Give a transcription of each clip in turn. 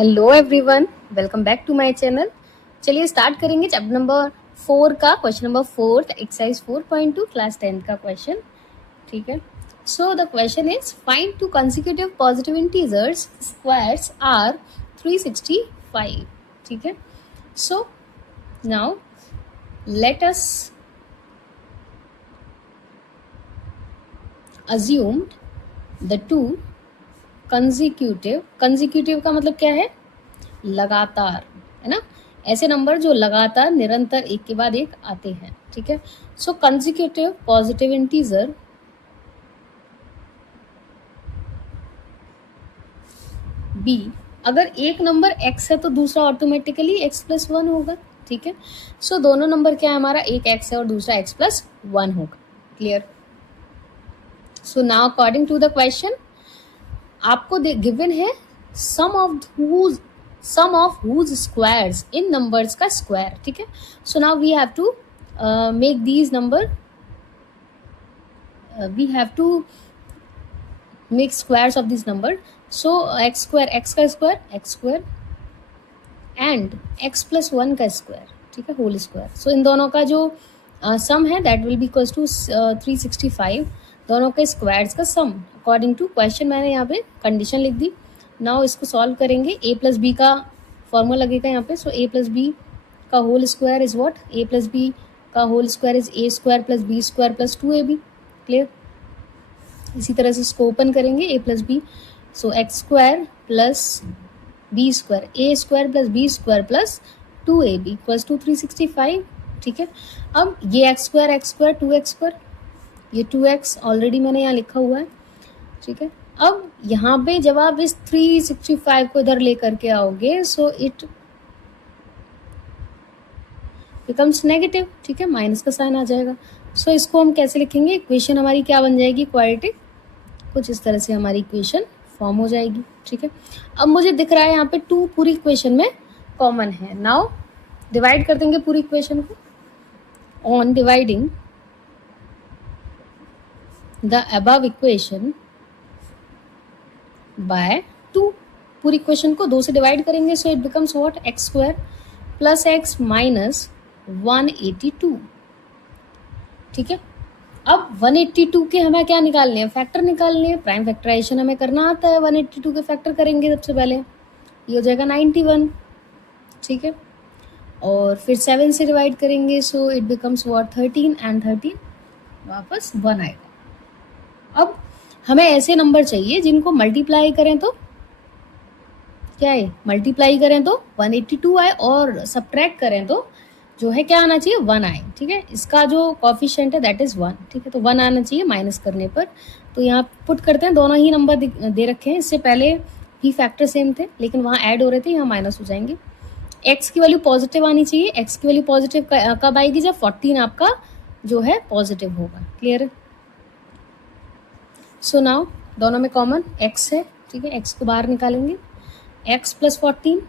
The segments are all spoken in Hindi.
Hello everyone, welcome back to my channel. चलिए स्टार्ट करेंगे चैप्टर नंबर 4 का क्वेश्चन नंबर 4 एक्सरसाइज 4.2 क्लास 10 का क्वेश्चन। ठीक है, so the question is find two consecutive positive integers squares are 365। ठीक है, so now let us assume the two consecutive का मतलब क्या है? लगातार, है ना। ऐसे नंबर जो लगातार निरंतर एक के बाद एक आते हैं। ठीक है, सो कंसेक्यूटिव पॉजिटिव इंटीजर बी, अगर एक नंबर x है तो दूसरा ऑटोमेटिकली x+1 होगा। ठीक है, सो दोनों नंबर क्या है हमारा, एक x है और दूसरा x+1 होगा। Clear? So now according to the question आपको गिवन है sum of whose squares in numbers का स्क्वायर। ठीक है, so now we have to make these number, we have to make squares of this number. So x square, x का square x square and x+1 का स्क्वायर। ठीक है, होल स्क्वायर। सो इन दोनों का जो सम है that will be equals to 365, दोनों के स्क्वायर्स का सम अकॉर्डिंग टू क्वेश्चन। मैंने यहाँ पे कंडीशन लिख दी। नाउ इसको सॉल्व करेंगे। a प्लस बी का फॉर्मूला लगेगा यहाँ पे। सो a प्लस बी का whole square is what, a plus B का whole square is a square plus B square plus 2ab। Clear? इसी तरह से इसको ओपन करेंगे a plus B. So X square plus B square, a square plus B square plus 2ab equals to 365। ठीक है, अब ये x स्क्वायर 2x स्क्वायर, ये 2x ऑलरेडी मैंने यहाँ लिखा हुआ है। ठीक है, अब यहाँ पे जब आप इस 365 को इधर लेकर के आओगे सो इट बिकम्स नेगेटिव। ठीक है, माइनस का साइन आ जाएगा। सो इसको हम कैसे लिखेंगे, इक्वेशन हमारी क्या बन जाएगी, क्वाड्रेटिक। कुछ इस तरह से हमारी इक्वेशन फॉर्म हो जाएगी। ठीक है, अब मुझे दिख रहा है यहाँ पे 2 पूरी इक्वेशन में कॉमन है। नाउ डिवाइड कर देंगे पूरी इक्वेशन को। On dividing the above equation by 2, पूरी इक्वेशन को 2 से डिवाइड करेंगे। So it becomes what, x square plus x minus 182। ठीक है, अब 182 के हमें क्या निकालने हैं, फैक्टर निकालने हैं। प्राइम फैक्टराइजेशन हमें करना आता है। 182 के फैक्टर करेंगे सबसे पहले, ये हो जाएगा 91। ठीक है, और फिर 7 से डिवाइड करेंगे। So it becomes what, 13 and 13 वापस 1 आएगा। अब हमें ऐसे नंबर चाहिए जिनको मल्टीप्लाई करें तो क्या है, मल्टीप्लाई करें तो 182 आए और सब्ट्रैक्ट करें तो जो है क्या आना चाहिए, 1 आए। ठीक है, इसका जो कोफिशिएंट है दैट इज 1। ठीक है, तो 1 आना चाहिए माइनस करने पर। तो यहाँ पुट करते हैं, दोनों ही नंबर दे रखे हैं। इससे पहले भी फैक्टर सेम थे लेकिन वहाँ ऐड हो रहे थे, यहाँ माइनस हो जाएंगे। x की वैल्यू पॉजिटिव आनी चाहिए। x की वैल्यू पॉजिटिव कब आएगी, जब 14 आपका जो है पॉजिटिव होगा। क्लियर है? सो नाउ दोनों में कॉमन x है। ठीक है, x को बाहर निकालेंगे, x प्लस 14।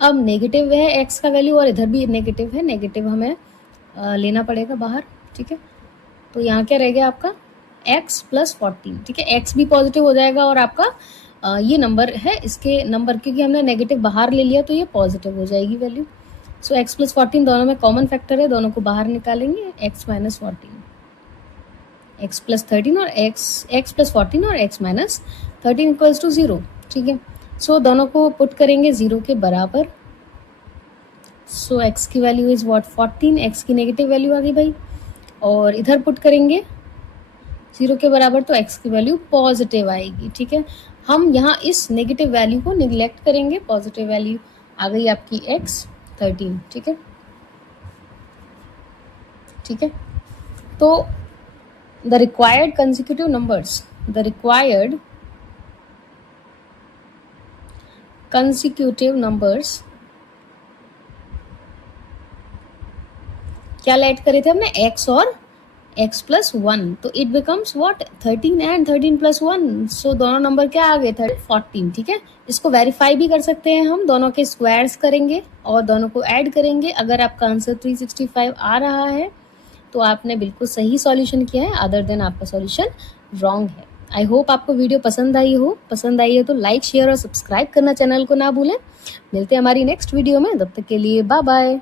अब नेगेटिव है x का वैल्यू और इधर भी नेगेटिव है, नेगेटिव हमें लेना पड़ेगा बाहर। ठीक है, तो यहाँ क्या रह गया आपका x प्लस 14। ठीक है, x भी पॉजिटिव हो जाएगा और आपका ये नंबर है, इसके नंबर क्योंकि हमने नेगेटिव बाहर ले लिया तो ये पॉजिटिव हो जाएगी वैल्यू। सो x प्लस 14 दोनों में कॉमन फैक्टर है, दोनों को बाहर निकालेंगे। x माइनस 14, x प्लस 13 और x प्लस 14 और x माइनस 13 इक्वल्स टू 0। ठीक है, सो दोनों को पुट करेंगे 0 के बराबर। सो x की वैल्यू इज व्हाट, 14, x की नेगेटिव वैल्यू आ गई भाई, और इधर पुट करेंगे 0 के बराबर तो x की वैल्यू पॉजिटिव आएगी। ठीक है, हम यहाँ इस नेगेटिव वैल्यू को निगलेक्ट करेंगे, पॉजिटिव वैल्यू आ गई आपकी x 13। ठीक है, ठीक है, तो the required consecutive numbers, the required consecutive numbers क्या ऐड करे थे हमने, x और x प्लस 1। तो it becomes what, 13 and 13 plus 1। सो दोनों नंबर क्या आ गए, 14। ठीक है, इसको वेरीफाई भी कर सकते हैं हम, दोनों के स्क्वायर्स करेंगे और दोनों को ऐड करेंगे। अगर आपका आंसर 365 आ रहा है तो आपने बिल्कुल सही सॉल्यूशन किया है, अदर देन आपका सॉल्यूशन रॉन्ग है। आई होप आपको वीडियो पसंद आई है तो लाइक शेयर और सब्सक्राइब करना चैनल को ना भूलें। मिलते हैं हमारी नेक्स्ट वीडियो में, तब तक के लिए बाय बाय।